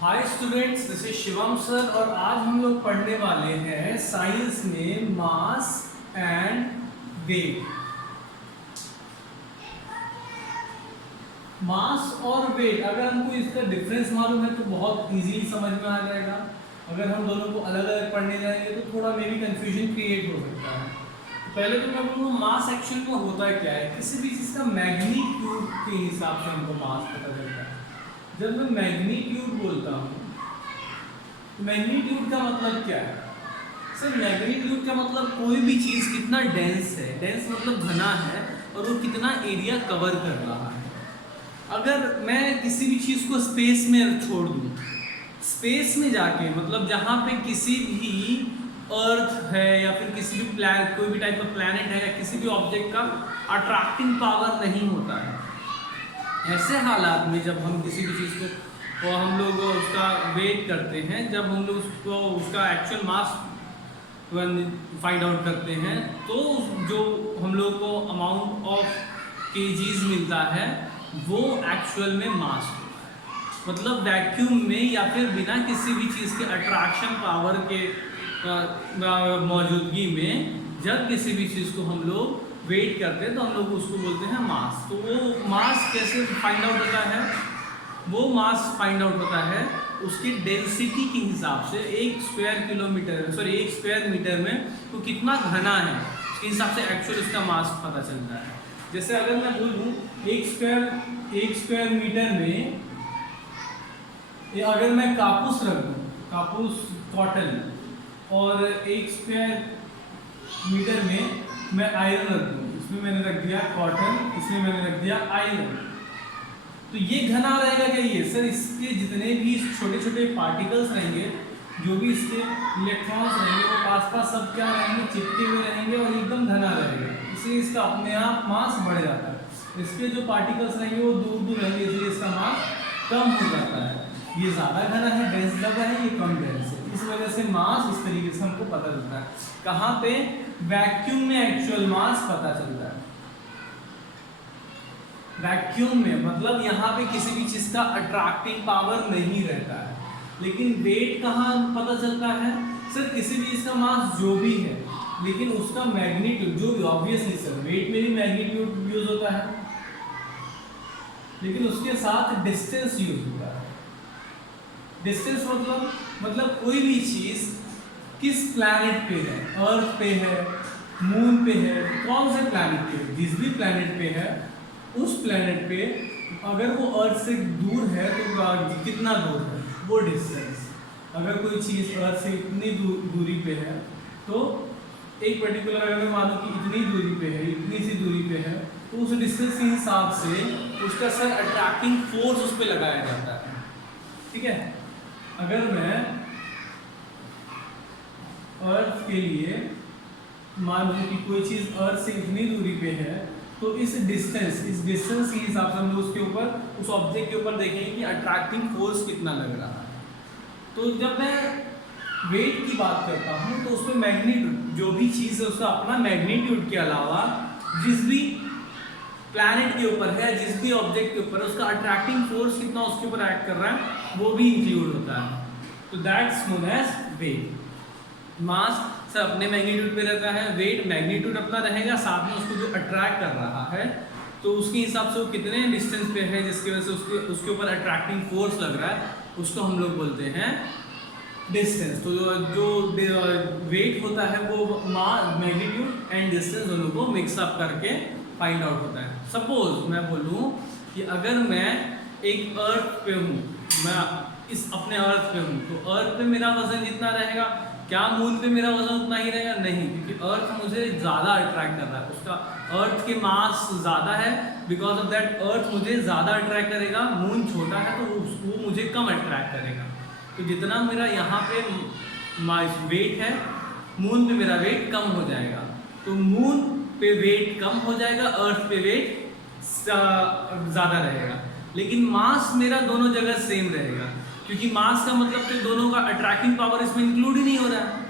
Hi students, this is Shivam sir और आज हम लोग पढ़ने वाले हैं साइंस में मास एंड वेट। मास और वेट अगर हमको इसका डिफरेंस मालूम है तो बहुत इजीली समझ में आ जाएगा। अगर हम दोनों को अलग अलग पढ़ने जाएंगे तो थोड़ा मे भी कंफ्यूजन क्रिएट हो सकता है। तो पहले तो मैं बोलूँ मास एक्चुअल में होता क्या है। किसी भी चीज़ का मैग्नीट्यूड के हिसाब से हमको मास पता चलता है। जब मैं मैग्नीट्यूड बोलता हूँ, मैग्नीट्यूड का मतलब क्या है सर? मैग्नीट्यूड का मतलब कोई भी चीज़ कितना डेंस है, डेंस मतलब घना है और वो कितना एरिया कवर कर रहा है। अगर मैं किसी भी चीज़ को स्पेस में छोड़ दूँ, स्पेस में जाके मतलब जहाँ पे किसी भी अर्थ है या फिर किसी भी कोई भी टाइप का प्लैनेट है या किसी भी ऑब्जेक्ट का अट्रैक्टिंग पावर नहीं होता है, ऐसे हालात में जब हम किसी भी चीज़ को तो हम लोग उसका वेट करते हैं, जब हम लोग उसको उसका एक्चुअल मास फाइंड आउट करते हैं तो जो हम लोग को अमाउंट ऑफ केजीज मिलता है वो एक्चुअल में मास होता है। मतलब वैक्यूम में या फिर बिना किसी भी चीज़ के अट्रैक्शन पावर के मौजूदगी में जब किसी भी चीज़ को हम लोग वेट करते हैं तो हम लोग उसको बोलते हैं मास। तो वो मास कैसे फाइंड आउट होता है? वो मास फाइंड आउट होता है उसकी डेंसिटी के हिसाब से। एक स्क्वायर मीटर में तो कितना घना है उसके हिसाब से एक्चुअल इसका मास पता चलता है। जैसे अगर मैं बोलूँ एक स्क्वायर मीटर में अगर मैं कापूस रख दूँ, कापूस कॉटन, और एक स्क्वायर मीटर में मैं आयरन रख दूँ, इसमें मैंने रख दिया कॉटन, इसमें मैंने रख दिया आयरन, तो ये घना रहेगा क्या? ये सर इसके जितने भी छोटे छोटे पार्टिकल्स रहेंगे, जो भी इसके इलेक्ट्रॉन्स रहेंगे वो पास पास सब क्या रहेंगे, चिपके हुए रहेंगे और एकदम घना रहेगा, इसलिए इसका अपने आप मास बढ़ जाता है। इसके जो पार्टिकल्स रहेंगे वो दूर दूर रहेंगे, इसलिए इसका मास कम हो जाता है। ये ज़्यादा घना है, डेंस ज़्यादा है, ये कम डेंस है, इस वजह से मास इस तरीके से हमको पता चलता है। कहाँ पे? वैक्यूम में एक्चुअल मास पता चलता है। वैक्यूम में मतलब यहाँ पे किसी भी चीज़ का अट्रैक्टिंग पावर नहीं रहता है। लेकिन वेट कहाँ पता चलता है? सर किसी भी चीज़ का मास जो भी है लेकिन उसका मैग्नीट्यूड जो भी, ऑब्वियसली सर वेट में भी मैग्नीट्यूड यूज होता है लेकिन उसके साथ डिस्टेंस यूज होता है। डिस्टेंस मतलब कोई भी चीज़ किस प्लैनेट पे है, अर्थ पे है, मून पे है, कौन से प्लैनेट पे है, जिस भी प्लैनेट पे है उस प्लैनेट पे अगर वो अर्थ से दूर है तो कितना दूर है वो डिस्टेंस। अगर कोई चीज़ अर्थ से इतनी दूरी पे है तो एक पर्टिकुलर, अगर मैं मानूँ कि इतनी दूरी पे है, इतनी सी दूरी पे है, तो उस डिस्टेंस के हिसाब से उसका सर अट्रैक्टिंग फोर्स उस पर लगाया जाता है। ठीक है? अगर मैं अर्थ के लिए मान लूँ कि कोई चीज़ अर्थ से इतनी दूरी पे है तो इस डिस्टेंस के हिसाब से हम लोग उसके ऊपर, उस ऑब्जेक्ट के ऊपर देखेंगे कि अट्रैक्टिंग फोर्स कितना लग रहा है। तो जब मैं वेट की बात करता हूँ तो उसमें मैग्नीट्यूड, जो भी चीज़ है उसका अपना मैग्नीट्यूड के अलावा जिस भी प्लैनेट के ऊपर है, जिस भी ऑब्जेक्ट के ऊपर है, उसका अट्रैक्टिंग फोर्स कितना उसके ऊपर एक्ट कर रहा है वो भी इंक्लूड होता है। तो that's known as weight. Mass sir अपने मैग्नीट्यूड पे रहता है, वेट मैग्नीट्यूड अपना रहेगा, साथ में उसको जो अट्रैक्ट कर रहा है तो उसके हिसाब से वो कितने डिस्टेंस पे है जिसकी वजह से उसके ऊपर अट्रैक्टिंग फोर्स लग रहा है उसको हम लोग बोलते हैं डिस्टेंस। तो जो वेट होता है वो मैग्नीट्यूड एंड डिस्टेंस दोनों को मिक्सअप करके फाइंड आउट होता है। सपोज मैं बोलूँ कि अगर मैं एक अर्थ पे हूँ, मैं इस अपने अर्थ पे हूँ, तो अर्थ पे मेरा वजन जितना रहेगा, क्या मून पे मेरा वजन उतना ही रहेगा? नहीं, क्योंकि अर्थ मुझे ज़्यादा अट्रैक्ट कर रहा है, उसका अर्थ के मास ज़्यादा है, बिकॉज ऑफ दैट अर्थ मुझे ज़्यादा अट्रैक्ट करेगा। मून छोटा है तो वो मुझे कम अट्रैक्ट करेगा। तो जितना मेरा यहाँ पे वेट है, मून पे मेरा वेट कम हो जाएगा, तो मून पे वेट कम हो जाएगा, अर्थ पे वेट ज़्यादा रहेगा। लेकिन मास मेरा दोनों जगह सेम रहेगा, क्योंकि मास का मतलब तो दोनों का अट्रैक्टिंग पावर इसमें इंक्लूड ही नहीं हो रहा है।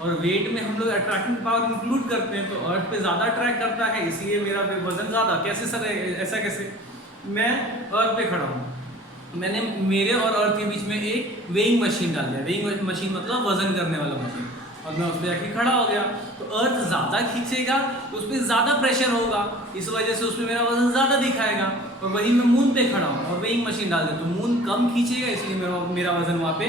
और वेट में हम लोग अट्रैक्टिंग पावर इंक्लूड करते हैं, तो अर्थ पे ज़्यादा अट्रैक्ट करता है, इसलिए मेरा वजन ज़्यादा। कैसे सर? ऐसा कैसे? मैं अर्थ पे खड़ा हूँ, मैंने मेरे और अर्थ के बीच में एक वेइंग मशीन डाल दिया। वेइंग मशीन मतलब वजन करने वाला मशीन, और मैं उस पर जाके खड़ा हो गया, तो अर्थ ज़्यादा खींचेगा, उस पर ज़्यादा प्रेशर होगा, इस वजह से उसमें मेरा वजन ज़्यादा दिखाएगा। और वही मैं मून पे खड़ा हूँ और वेइंग मशीन डाल दूँ तो मून कम खींचेगा, इसलिए मेरा वजन वहाँ पे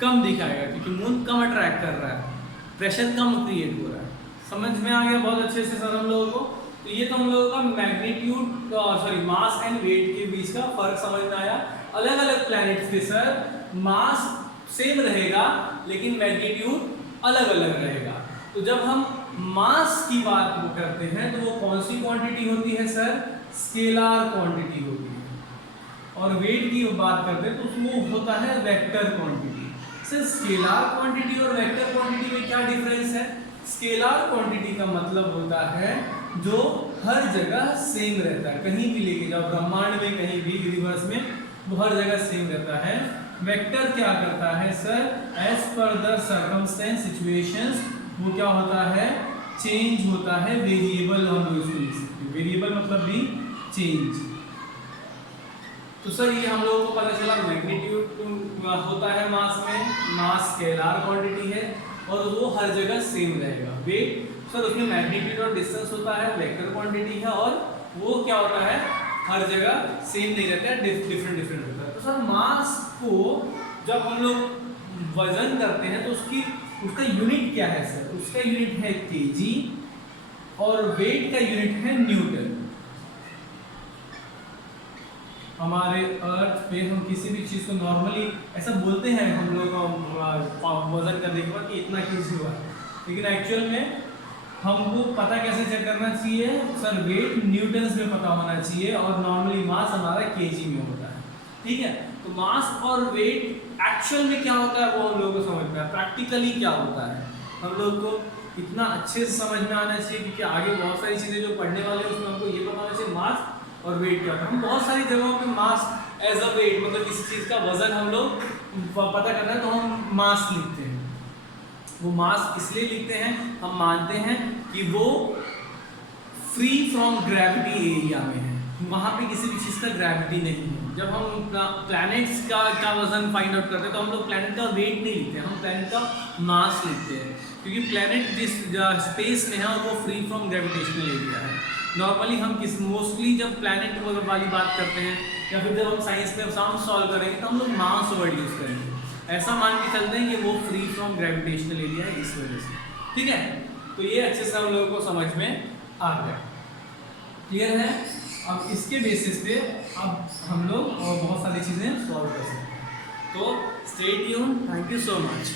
कम दिखाएगा, क्योंकि मून कम अट्रैक्ट कर रहा है, प्रेशर कम क्रिएट हो रहा है। समझ में आ गया बहुत अच्छे से सर हम लोगों को? तो ये तो हम लोगों का मैग्नीट्यूड मास एंड वेट के बीच का फर्क समझ में आया। अलग अलग प्लैनेट्स के सर मास सेम रहेगा लेकिन मैग्नीट्यूड अलग अलग रहेगा। तो जब हम मास की बात करते हैं तो वो कौन सी क्वांटिटी होती है सर? स्केलर क्वांटिटी होती है। और वेट की बात करते हैं तो वो होता है vector quantity. Sir scalar quantity और वेक्टर क्वांटिटी में क्या डिफरेंस है? स्केलर क्वांटिटी का मतलब होता है जो हर जगह सेम रहता है, कहीं भी लेके जाओ ब्रह्मांड में, कहीं भी यूनिवर्स में, वो हर जगह सेम रहता है। वेक्टर क्या करता है sir? As per the circumstance situations वो क्या होता है? चेंज होता है। वेरिएबल हम लोग इसको लिख सकते हैं, वेरिएबल मतलब भी चेंज। तो सर ये हम लोगों को पता चला मैग्नीट्यूड होता है मास में, मास स्केलर क्वांटिटी है और वो हर जगह सेम रहेगा। वेट सर उसमें मैग्नीट्यूड और डिस्टेंस होता है, वेक्टर क्वांटिटी है, और वो क्या होता है? हर जगह सेम नहीं रहता है, डिफरेंट होता है। तो सर मास को जब हम लोग वजन करते हैं तो उसका यूनिट क्या है सर? उसका यूनिट है केजी और वेट का यूनिट है न्यूटन। हमारे अर्थ पे हम किसी भी चीज़ को नॉर्मली ऐसा बोलते हैं हम लोग वजन करने के बाद कि इतना केजी हुआ, लेकिन एक्चुअल में हमको पता कैसे चेक करना चाहिए सर? वेट न्यूटन्स में पता होना चाहिए और नॉर्मली मास हमारा केजी में होता है। ठीक है, तो मास और वेट एक्चुअल में क्या होता है वो हम लोग को समझ में है, प्रैक्टिकली क्या होता है हम लोग को इतना अच्छे से समझ में आना चाहिए, क्योंकि आगे बहुत सारी चीज़ें जो पढ़ने वाले हैं उसमें हमको ये पता होना चाहिए मास और वेट क्या होता है। हम बहुत सारी जगहों पे मास एज अ वेट मतलब किसी चीज़ का वजन हम लोग पता करना है तो हम मास लिखते हैं। वो मास इसलिए लिखते हैं, हम मानते हैं कि वो फ्री फ्रॉम ग्रेविटी एरिया में है, वहाँ पे किसी भी चीज़ का ग्रेविटी नहीं है। जब हम प्लैनेट्स का वजन फाइंड आउट करते हैं तो हम लोग प्लैनेट का वेट नहीं लिखते, हम प्लैनेट का मास लिखते हैं, क्योंकि प्लैनेट जिस स्पेस में है और वो फ्री फ्रॉम ग्रेविटेशनल एरिया है। नॉर्मली हम मोस्टली जब प्लैनेट वाली बात करते हैं या फिर जब हम साइंस में सम सॉल्व करेंगे तो हम लोग मास वर्ड यूज़ करेंगे, ऐसा मान के चलते हैं कि वो फ्री फ्रॉम ग्रेविटेशनल एरिया है इस वजह से। ठीक है, तो ये अच्छे से हम लोगों को समझ में आ गया, क्लियर है? अब इसके बेसिस पे अब हम लोग और बहुत सारी चीज़ें सॉल्व कर सकते हैं। तो stay tuned, thank you so much.